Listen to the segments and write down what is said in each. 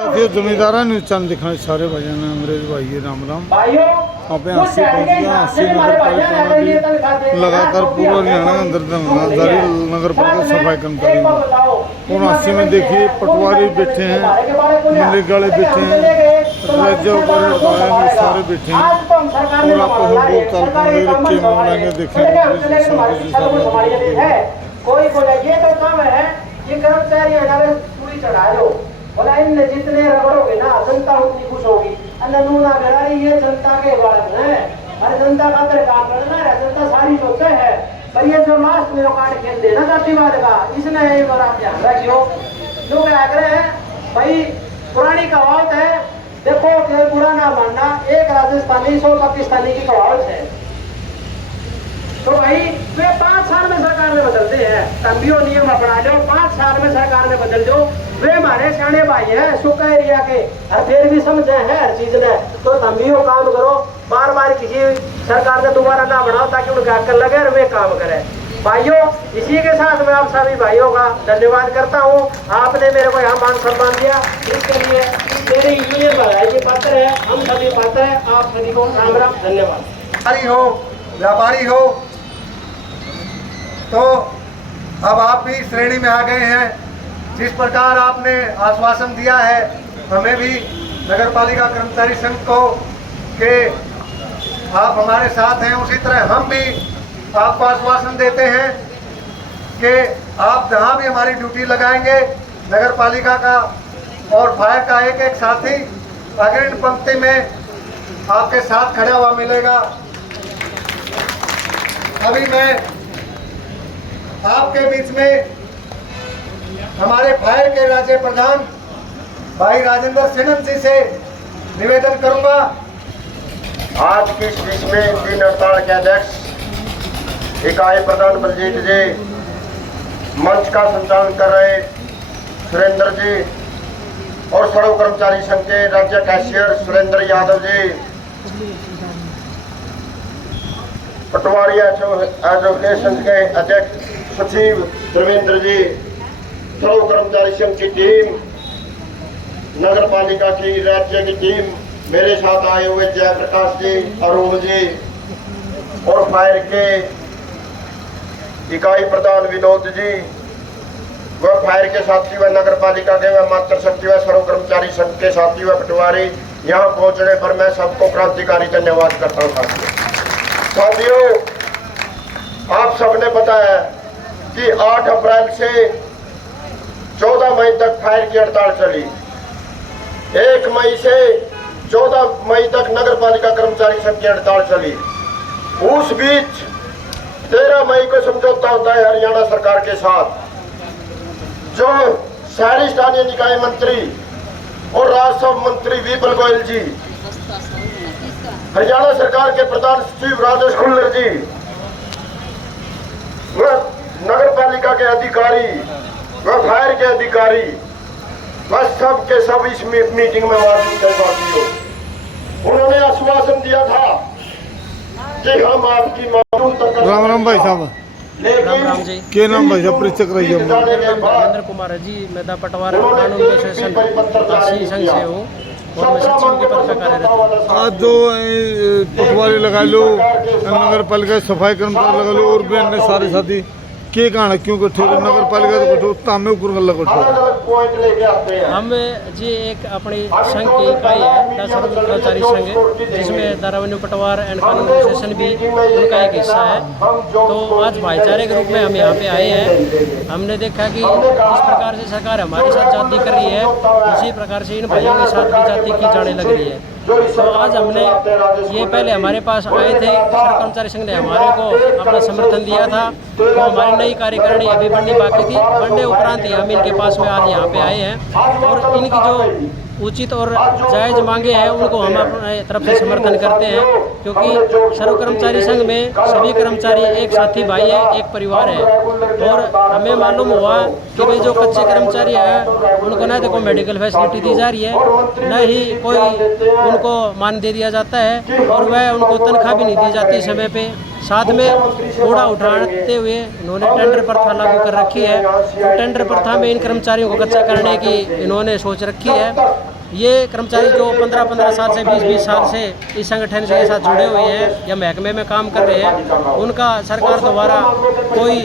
साथियों जमींदारा news channel दिखाने सारे भाइयों ने अंग्रेज भाई राम राम। आप यहाँ 80 नगर पालिका में भी लगातार पूरा हरियाणा के अंदर जारी नगर पालिका सफाई कर्मचारी और 80 में देखिए पटवारी बैठे हैं, मंडली वाले बैठे हैं, राज्य सारे बैठे हैं और आपको हम बोल चाल रखे मामला देखें। कोई बोला ये तो काम है, ये कर्मचारी हमारे पूरी चढ़ा लो बोला इनने जितने रगड़ोगे ना जनता उतनी खुश होगी। नूना बेरारी ये जनता के बालक है, अरे जनता का काम करना है, जनता सारी सोचते है पर ये जो लास्ट में कार्ड खेल देना जातिवाद का इसने एक बार आप ध्यान रखियो। लोग आग्रह है भाई पुरानी कहावत है, देखो बुरा ना मानना, एक राजस्थानी 100 पाकिस्तानी की कहावत है। तो भाई वे 5 साल में सरकार में बदलते हैं, तंबियो नियम अपना लो, 5 साल में सरकार में बदल दो। वे हमारे सियाने भाई हैं सुखा एरिया के, और फिर भी समझे हैं हर चीज ने, तो तंबियो काम करो, बार बार किसी सरकार ने दोबारा ना बनाओ ताकि उनका अक्ल लगे और वे काम करें। भाइयों इसी के साथ मैं आप सभी भाइयों का धन्यवाद करता हूँ, आपने मेरे को यहाँ मान सम्मान दिया, इसके लिए मेरे यूनियन भाई ये पात्र है, हम सभी पात्र है, आप सभी को राम राम धन्यवाद। हो व्यापारी हो तो अब आप भी श्रेणी में आ गए हैं। जिस प्रकार आपने आश्वासन दिया है हमें भी नगर पालिका कर्मचारी संघ को कि आप हमारे साथ हैं, उसी तरह हम भी आपको आश्वासन देते हैं कि आप जहां भी हमारी ड्यूटी लगाएंगे नगर पालिका का और फायर का एक एक साथी अग्रिम पंक्ति में आपके साथ खड़ा हुआ मिलेगा। अभी मैं आपके बीच में हमारे फायर के राज्य प्रधान भाई राजेंद्र सिन्हा जी से निवेदन करूंगा। आज की इसमें 3 हड़ताल के अध्यक्ष इकाई प्रधान बलजीत जी, मंच का संचालन कर रहे सुरेंद्र जी और सड़क कर्मचारी संघ के राज्य कैशियर सुरेंद्र यादव जी, पटवारी एसोसिएशन के अध्यक्ष सचिव धर्मेंद्र जी, सड़क कर्मचारी संघ की टीम, नगर पालिका की राज्य की टीम, मेरे साथ आए हुए जयप्रकाश जी, अरुण जी और फायर के इकाई प्रधान विनोद जी व फायर के साथी व नगर पालिका के व मातृशक्ति व सड़क कर्मचारी संघ के साथी व पटवारी यहाँ पहुंचने पर मैं सबको क्रांतिकारी धन्यवाद करता हूँ। साथियों आप सबने पता है कि 8 अप्रैल से 14 मई तक फायर की हड़ताल चली। 1 मई से 14 मई तक नगर पालिका कर्मचारी संघ की हड़ताल चली। उस बीच 13 मई को समझौता होता है हरियाणा सरकार के साथ, जो शहरी स्थानीय निकाय मंत्री और राज्यसभा मंत्री विपुल गोयल जी, हरियाणा सरकार के प्रधान सचिव राजेश खुल्लर जी व नगर पालिका के अधिकारी व फायर के अधिकारी व सब के सब इस मीटिंग में मौजूद है। उन्होंने आश्वासन दिया था कि हम आपकी मौजूद तक राम राम भाई साहब, राम राम जी। क्या नाम भाई साहब परिचय कराइए। नरेंद्र कुमार है जी, मैं दा पटवार कानून एसोसिएशन संघ से हूँ और मैं सचिव के पद पर कार्यरत हूँ। आज जो पटवारी लगा लो, नगर पालिका सफाई कर्मचारी लगा लो और भी अन्य सारे साथी के कारण क्यों कठोर नगर पालिका तो कठोर तामे उकुर गल्ला कठोर। हम जी एक अपनी संघ की इकाई है सड़क कर्मचारी संघ, जिसमें द रेवेन्यू पटवार एंड कानून एसोसिएशन भी उनका एक हिस्सा है। तो आज भाईचारे के रूप में हम यहाँ पे आए हैं। हमने देखा कि जिस प्रकार से सरकार हमारे साथ जाति कर रही है, उसी प्रकार से इन भाइयों के साथ भी जाति की जाने लग रही है। तो आज हमने ये पहले हमारे पास आए थे, सड़क कर्मचारी संघ ने हमारे को अपना समर्थन दिया था, तो हमारी नई कार्यकारिणी अभी बननी बाकी थी। बनने उपरांत ही हम इनके पास में आज यहाँ पे आए हैं और इनकी जो उचित और जायज़ मांगे हैं उनको हम अपने तरफ से समर्थन करते हैं, क्योंकि सड़क कर्मचारी संघ में सभी कर्मचारी एक साथी भाई है, एक परिवार है। और हमें मालूम हुआ कि भाई जो कच्चे कर्मचारी हैं उनको न तो कोई मेडिकल फैसिलिटी दी जा रही है, न ही कोई उनको मान दे दिया जाता है और वह उनको तनख्वाह भी नहीं दी जाती समय पे। साथ में कूड़ा उठाते हुए इन्होंने टेंडर प्रथा लागू कर रखी है। तो टेंडर प्रथा में इन कर्मचारियों को कच्चा करने की इन्होंने सोच रखी है। ये कर्मचारी जो 15-15 साल से 20-20 साल से इस संगठन के साथ जुड़े हुए हैं या महकमे में काम कर रहे हैं, उनका सरकार द्वारा कोई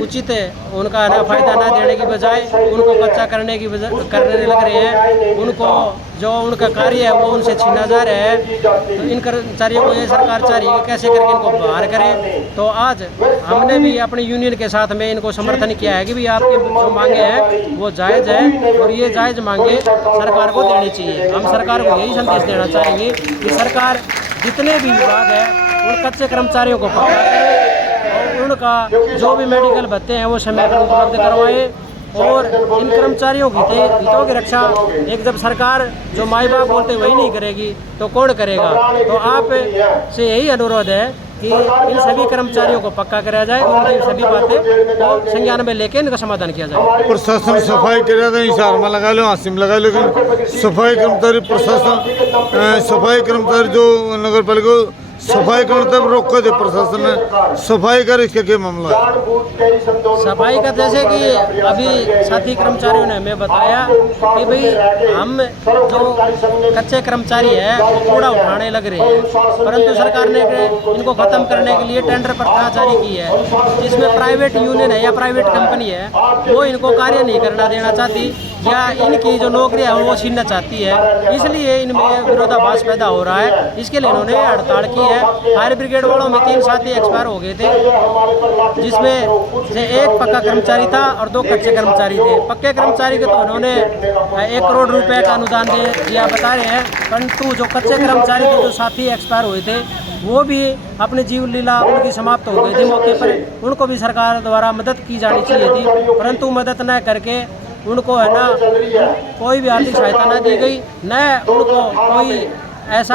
उचित उनका ना फायदा ना देने की बजाय उनको कच्चा करने लग रहे हैं। उनको जो उनका कार्य है वो उनसे छीना जा रहा है। तो इन कर्मचारियों को ये सरकार चाह रही है कि कैसे करके इनको बाहर करें। तो आज हमने भी अपनी यूनियन के साथ में इनको समर्थन किया है कि भी आपकी जो मांगे हैं वो जायज़ है और ये जायज़ मांगे सरकार को देनी चाहिए। हम सरकार को यही संदेश देना चाहेंगे कि सरकार जितने भी विभाग है उन कच्चे कर्मचारियों को पकड़ा करें और उनका जो भी मेडिकल भत्ते हैं वो समय पर उपलब्ध करवाएं और इन कर्मचारियों की हितों की रक्षा एक जब सरकार जो माई बाप बोलते वही नहीं करेगी तो कौन करेगा। तो आप से यही अनुरोध है कि इन सभी कर्मचारियों को पक्का कराया जाए और उनकी सभी बातें को संज्ञान में लेके इनका समाधान किया जाए। प्रशासन सफाई कर रहा था, हिसार में लगा लो, हासिम लगा लो, लेकिन सफाई कर्मचारी प्रशासन सफाई कर्मचारी जो नगर पालिका सफाई का मतलब रोक दे प्रशासन ने सफाई कर, इसका क्या मामला है? सफाई का जैसे कि अभी साथी कर्मचारियों ने हमें बताया कि भाई हम जो कच्चे कर्मचारी है वो कूड़ा उठाने लग रहे हैं, परंतु सरकार ने इनको खत्म करने के लिए टेंडर प्रथा जारी की है जिसमें प्राइवेट यूनियन है या प्राइवेट कंपनी है वो इनको कार्य नहीं करना देना चाहती या इनकी जो नौकरियां हैं वो छीनना चाहती है। इसलिए इनमें विरोधाभास पैदा हो रहा है। इसके लिए इन्होंने हड़ताल की है। फायर ब्रिगेड वालों में 3 साथी एक्सपायर हो गए थे जिसमें से एक पक्का कर्मचारी था और 2 कच्चे कर्मचारी थे। पक्के कर्मचारी के तो उन्होंने 1 करोड़ रुपए का अनुदान दिया बता रहे हैं, परंतु जो कच्चे कर्मचारी के जो साथी एक्सपायर हुए थे वो भी अपनी जीवन लीला उनकी समाप्त हो गई थी मौके पर। उनको भी सरकार द्वारा मदद की जानी चाहिए थी, परंतु मदद न करके उनको है ना कोई भी आर्थिक सहायता न दी गई, न उनको कोई ऐसा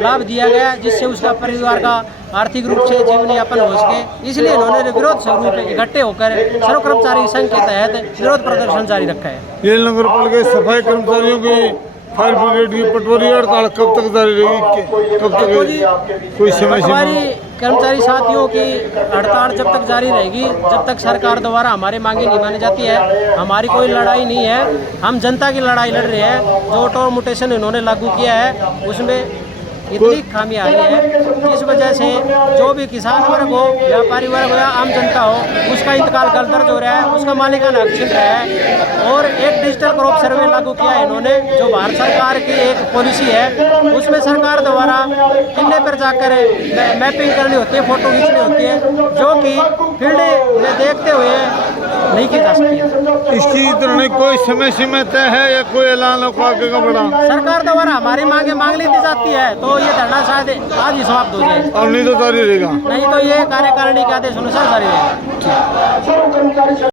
लाभ दिया गया जिससे उसका परिवार का आर्थिक रूप से जीवन यापन हो सके। इसलिए इन्होंने विरोध स्वरूप इकट्ठे होकर सर्व कर्मचारी संघ के तहत विरोध प्रदर्शन जारी रखा है। ये नगर पालिका सफाई कर्मचारियों की फायर ब्रिगेड की पटवारी हड़ताल कब तक जारी रहेगी? कब तक कोई समय हमारी कर्मचारी साथियों की हड़ताल जब तक जारी रहेगी जब तक सरकार द्वारा हमारी मांगे नहीं मानी जाती है। हमारी कोई लड़ाई नहीं है, हम जनता की लड़ाई लड़ रहे हैं। जो ऑटो म्यूटेशन इन्होंने लागू किया है उसमें इतनी खामियां आई है जिस वजह से जो भी किसान वर्ग हो, व्यापारी वर्ग हो या आम जनता हो उसका इंतकाल गल दर्ज हो रहा है, उसका मालिकाना हक छिन रहा है। और एक डिजिटल क्रॉप सर्वे लागू किया है इन्होंने जो भारत सरकार की एक पॉलिसी है, उसमें सरकार द्वारा किले पर जाकर मैपिंग करनी होती है, फोटो खींचनी होती है, जो कि फील्ड में देखते हुए नहीं की जा सकती है। इसकी तरह कोई समय सीमा तय है या कोई ऐलान होगा आगे का बड़ा? सरकार द्वारा हमारी मांगे मांग ली जाती है तो ये धरना शायद आज ही समाप्त हो जाए और नहीं तो जारी रहेगा। नहीं तो ये कार्यकारिणी के आदेश अनुसार जारी रहेगा।